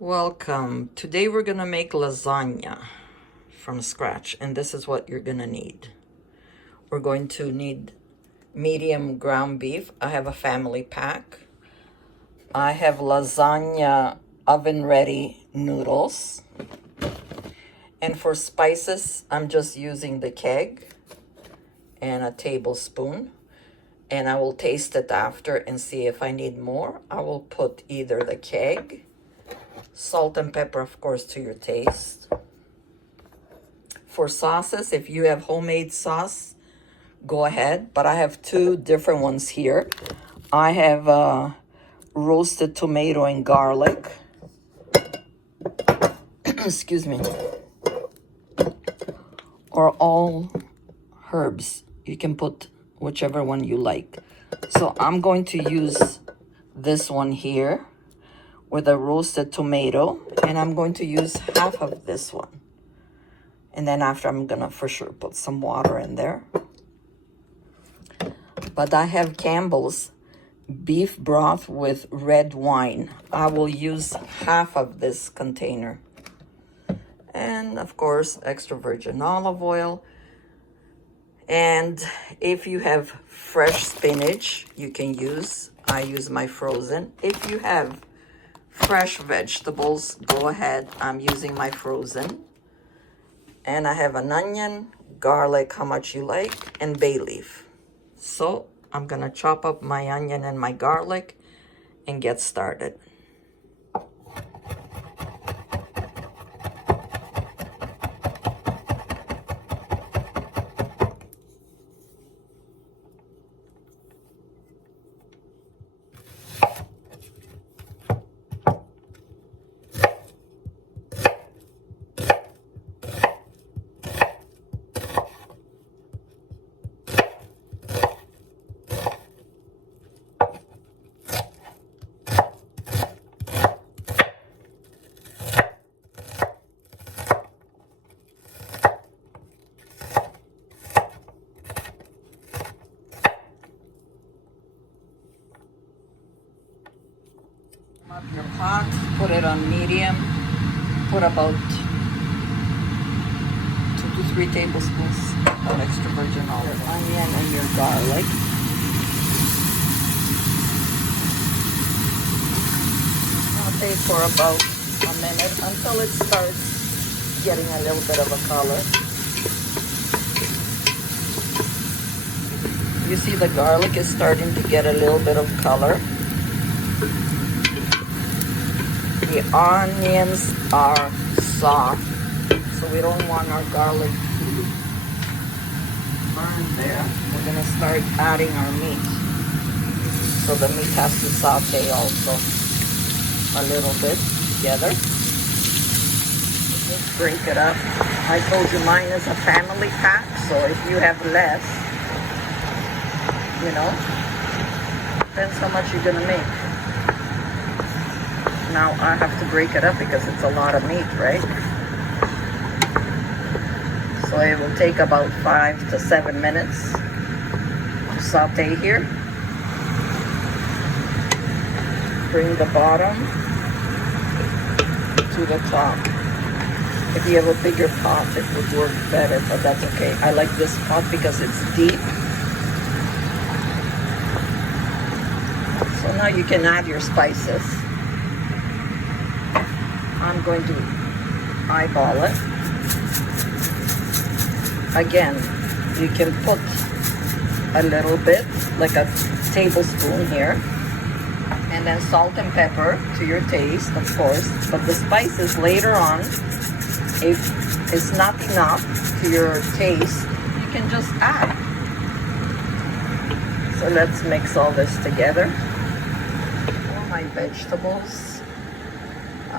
Welcome. Today we're gonna make lasagna from scratch, and this is what you're gonna need. We're going to need medium ground beef. I have a family pack. I have lasagna oven ready noodles. And for spices, I'm just using the keg and a tablespoon. And I will taste it after and see if I need more. I will put either the keg, salt and pepper, of course, to your taste. For sauces, if you have homemade sauce, go ahead. But I have two different ones here. I have roasted tomato and garlic. Excuse me. Or all herbs. You can put whichever one you like. So I'm going to use this one here with a roasted tomato, and I'm going to use half of this one. And then after, I'm gonna for sure put some water in there. But I have Campbell's beef broth with red wine. I will use half of this container. And of course, extra virgin olive oil. And if you have fresh spinach, you can use. I use my frozen. If you have fresh vegetables, go ahead. I'm using my frozen. And I have an onion, garlic, how much you like, and bay leaf. So I'm gonna chop up my onion and my garlic and get started. Up your pot, put it on medium, put about 2 to 3 tablespoons of extra virgin olive, your onion and your garlic. Saute for about a minute until it starts getting a little bit of a color. You see the garlic is starting to get a little bit of color. The onions are soft, so we don't want our garlic to burn there. We're gonna start adding our meat. So the meat has to saute also a little bit together. Just break it up. I told you mine is a family pack, so if you have less, depends how much you're gonna make. Now I have to break it up because it's a lot of meat, right? So it will take about 5 to 7 minutes to saute here. Bring the bottom to the top. If you have a bigger pot, it would work better, but that's okay. I like this pot because it's deep. So now you can add your spices. I'm going to eyeball it. Again, you can put a little bit, like a tablespoon here, and then salt and pepper to your taste, of course. But the spices later on, if it's not enough to your taste, you can just add. So let's mix all this together. All my vegetables.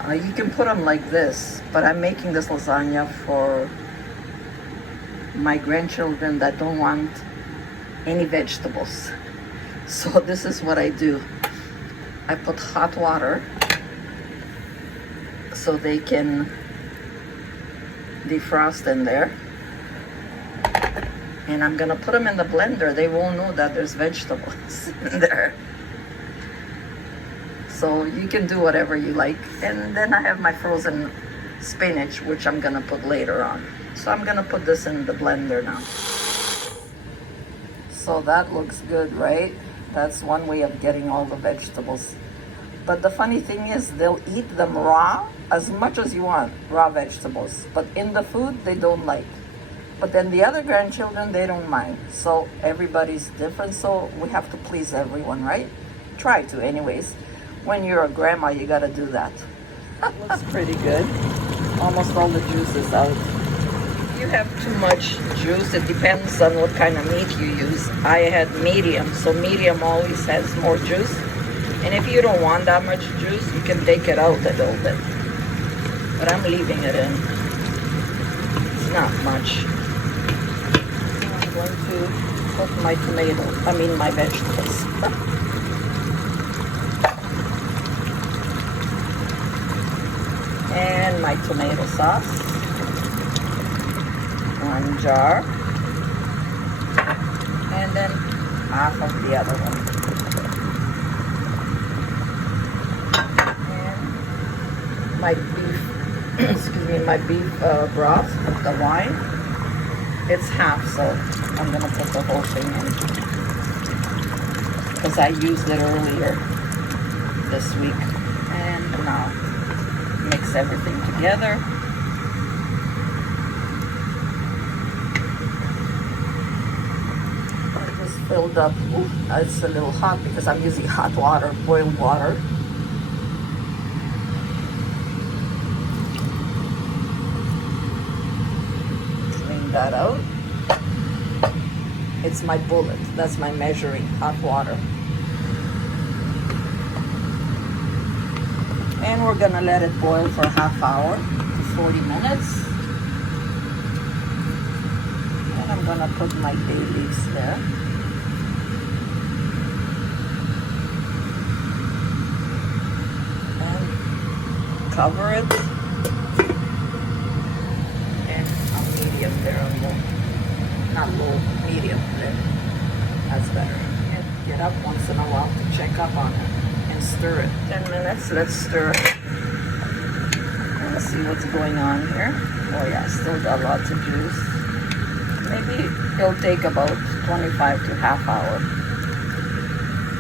You can put them like this, but I'm making this lasagna for my grandchildren that don't want any vegetables. So this is what I do. I put hot water so they can defrost in there. And I'm gonna put them in the blender. They won't know that there's vegetables in there. So you can do whatever you like. And then I have my frozen spinach, which I'm gonna put later on. So I'm gonna put this in the blender now. So that looks good, right? That's one way of getting all the vegetables. But the funny thing is, they'll eat them raw as much as you want, raw vegetables. But in the food, they don't like. But then the other grandchildren, they don't mind. So everybody's different, so we have to please everyone, right? Try to anyways. When you're a grandma, you gotta do that. Looks pretty good. Almost all the juice is out. If you have too much juice, it depends on what kind of meat you use. I had medium, so medium always has more juice. And if you don't want that much juice, you can take it out a little bit. But I'm leaving it in. It's not much. I'm going to put my my vegetables. And my tomato sauce. 1 jar. And then half of the other one. And my beef, excuse me, my beef broth with the wine. It's half, so I'm gonna put the whole thing in. Because I used it earlier this week. And now mix everything together. I just filled up. Ooh, it's a little hot because I'm using hot water, boiled water. Clean that out. It's my bullet. That's my measuring hot water. And we're gonna let it boil for a half hour to 40 minutes. And I'm gonna put my bay leaves there. And cover it. And on medium there, on low. Not low, medium there. That's better. And get up once in a while to check up on it. Stir it. 10 minutes, let's stir it. Let's see what's going on here. Oh yeah, still got lots of juice. Maybe it'll take about 25 to half hour.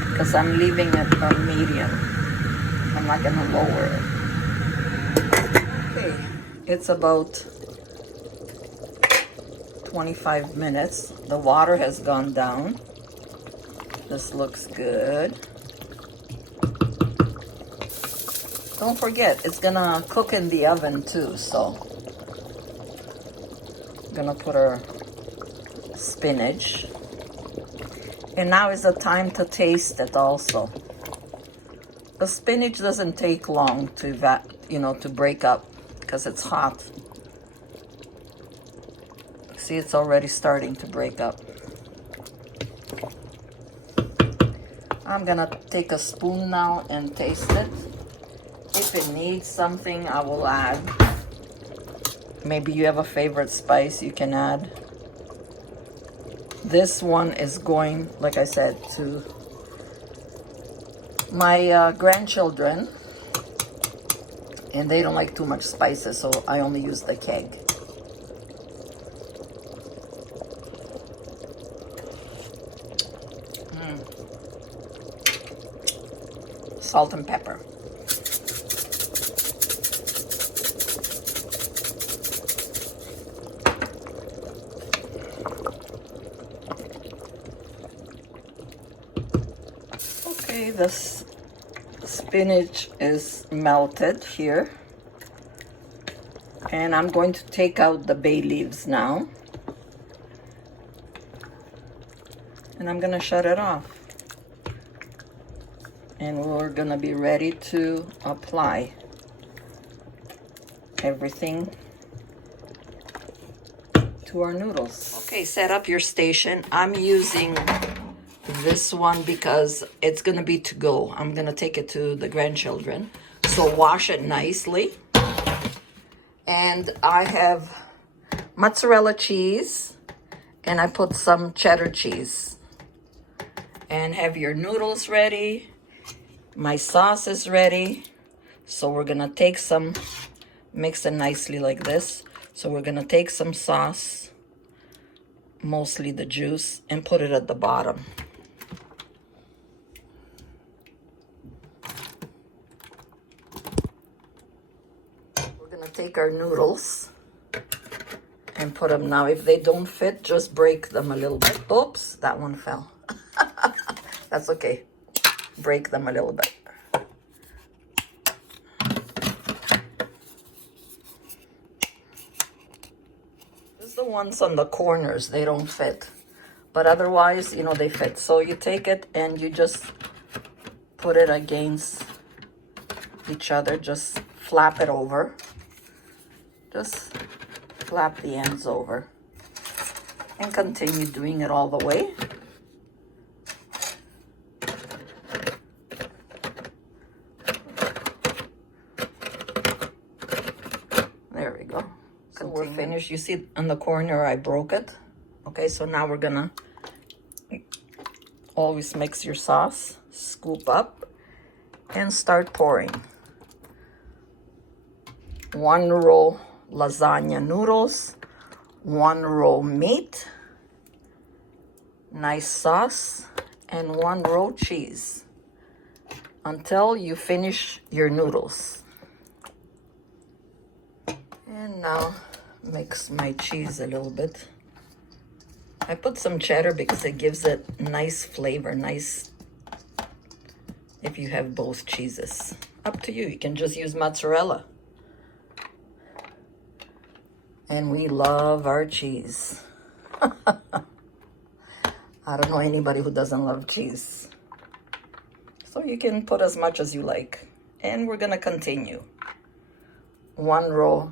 Because I'm leaving it on medium. I'm not gonna lower it. Okay, it's about 25 minutes. The water has gone down. This looks good. Don't forget, it's gonna cook in the oven too, so I'm gonna put our spinach. And now is the time to taste it also. The spinach doesn't take long to to break up because it's hot. See, it's already starting to break up. I'm gonna take a spoon now and taste it. If it needs something, I will add. Maybe you have a favorite spice you can add. This one is going, like I said, to my grandchildren. And they don't like too much spices, so I only use the keg. Salt and pepper. Okay, this spinach is melted here. And I'm going to take out the bay leaves now. And I'm gonna shut it off. And we're gonna be ready to apply everything to our noodles. Okay, set up your station. I'm using this one because it's gonna be to go. I'm gonna take it to the grandchildren. So wash it nicely. And I have mozzarella cheese and I put some cheddar cheese. And have your noodles ready. My sauce is ready. So we're gonna take some, mix it nicely like this. So we're gonna take some sauce, mostly the juice, and put it at the bottom. We're gonna take our noodles and put them now. If they don't fit, just break them a little bit. Oops, that one fell. That's okay. Break them a little bit. Just the ones on the corners, they don't fit. But otherwise, you know, they fit. So you take it and you just put it against each other. Just flap it over. Just flap the ends over. And continue doing it all the way. There we go. So we're finished. You see on the corner I broke it. Okay, so now we're gonna always mix your sauce, scoop up, and start pouring. 1 roll lasagna noodles, 1 roll meat, nice sauce, and 1 roll cheese until you finish your noodles. And now mix my cheese a little bit. I put some cheddar because it gives it nice flavor, nice if you have both cheeses. Up to you, you can just use mozzarella. And we love our cheese. I don't know anybody who doesn't love cheese. So you can put as much as you like. And we're gonna continue. 1 roll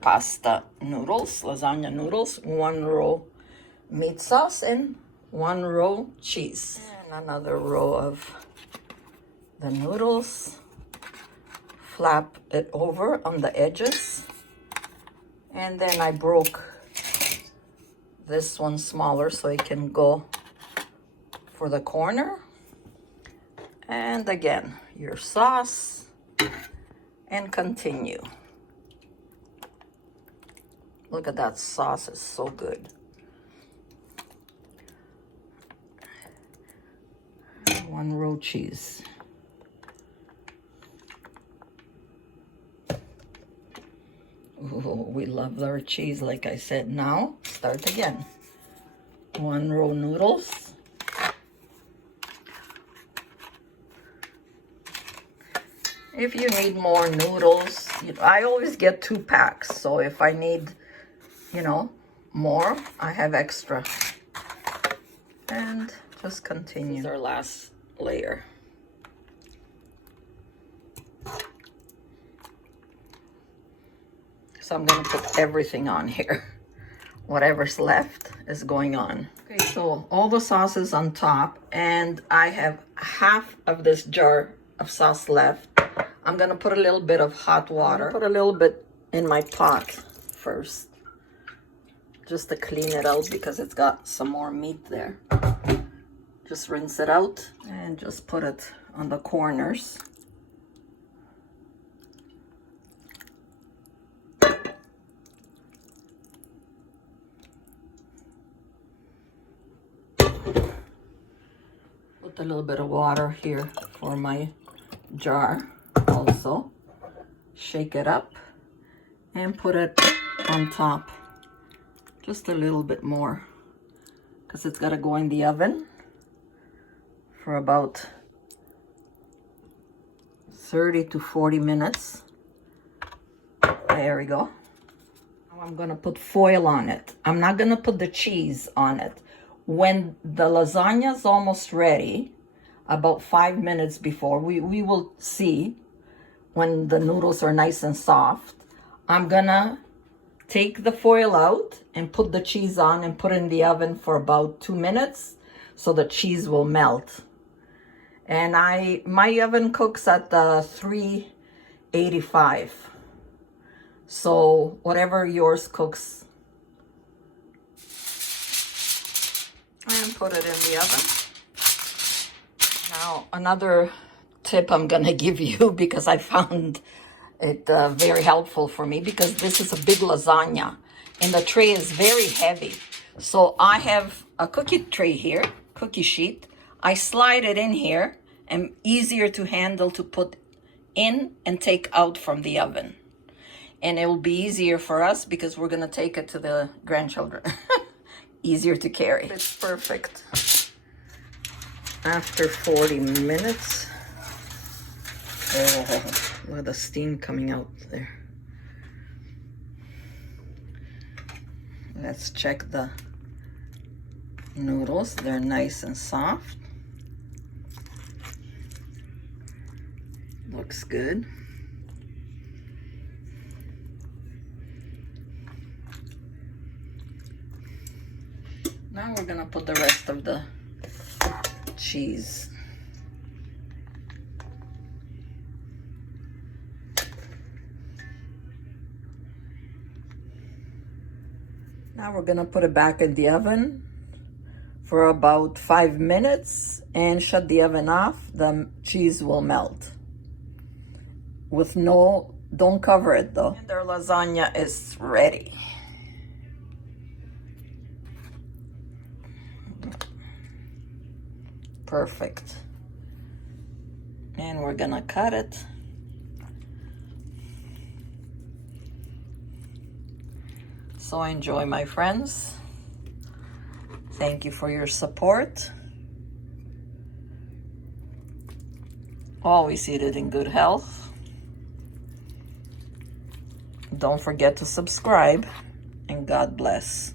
pasta noodles, lasagna noodles, 1 roll meat sauce, and 1 roll cheese. And another row of the noodles. Flap it over on the edges. And then I broke this one smaller so it can go for the corner. And again, your sauce, and continue. Look at that sauce, it's so good. One row cheese. Ooh, we love our cheese, like I said. Now, start again. 1 row noodles. If you need more noodles, I always get 2 packs. So if I need, you know, more, I have extra. And just continue. This is our last layer. So I'm gonna put everything on here. Whatever's left is going on. Okay, so all the sauce is on top, and I have half of this jar of sauce left. I'm gonna put a little bit of hot water. Put a little bit in my pot first, just to clean it out because it's got some more meat there. Just rinse it out and just put it on the corners. Put a little bit of water here for my jar also. Shake it up and put it on top. Just a little bit more because it's got to go in the oven for about 30 to 40 minutes. There we go. Now I'm gonna put foil on it. I'm not gonna put the cheese on it. When the lasagna is almost ready, about 5 minutes before, we will see when the noodles are nice and soft. I'm gonna take the foil out and put the cheese on and put it in the oven for about 2 minutes so the cheese will melt. And my oven cooks at 385. So whatever yours cooks. And put it in the oven. Now, another tip I'm gonna give you because I found it very helpful for me, because this is a big lasagna and the tray is very heavy. So I have a cookie tray here, cookie sheet. I slide it in here and easier to handle to put in and take out from the oven. And it will be easier for us because we're gonna take it to the grandchildren. Easier to carry. It's perfect. After 40 minutes, oh, look at the steam coming out there. Let's check the noodles. They're nice and soft. Looks good. Now we're gonna put the rest of the cheese. Now we're gonna put it back in the oven for about 5 minutes and shut the oven off. The cheese will melt. With no, don't cover it though. And our lasagna is ready. Perfect. And we're gonna cut it. So enjoy, my friends. Thank you for your support. Always eat it in good health. Don't forget to subscribe, and God bless.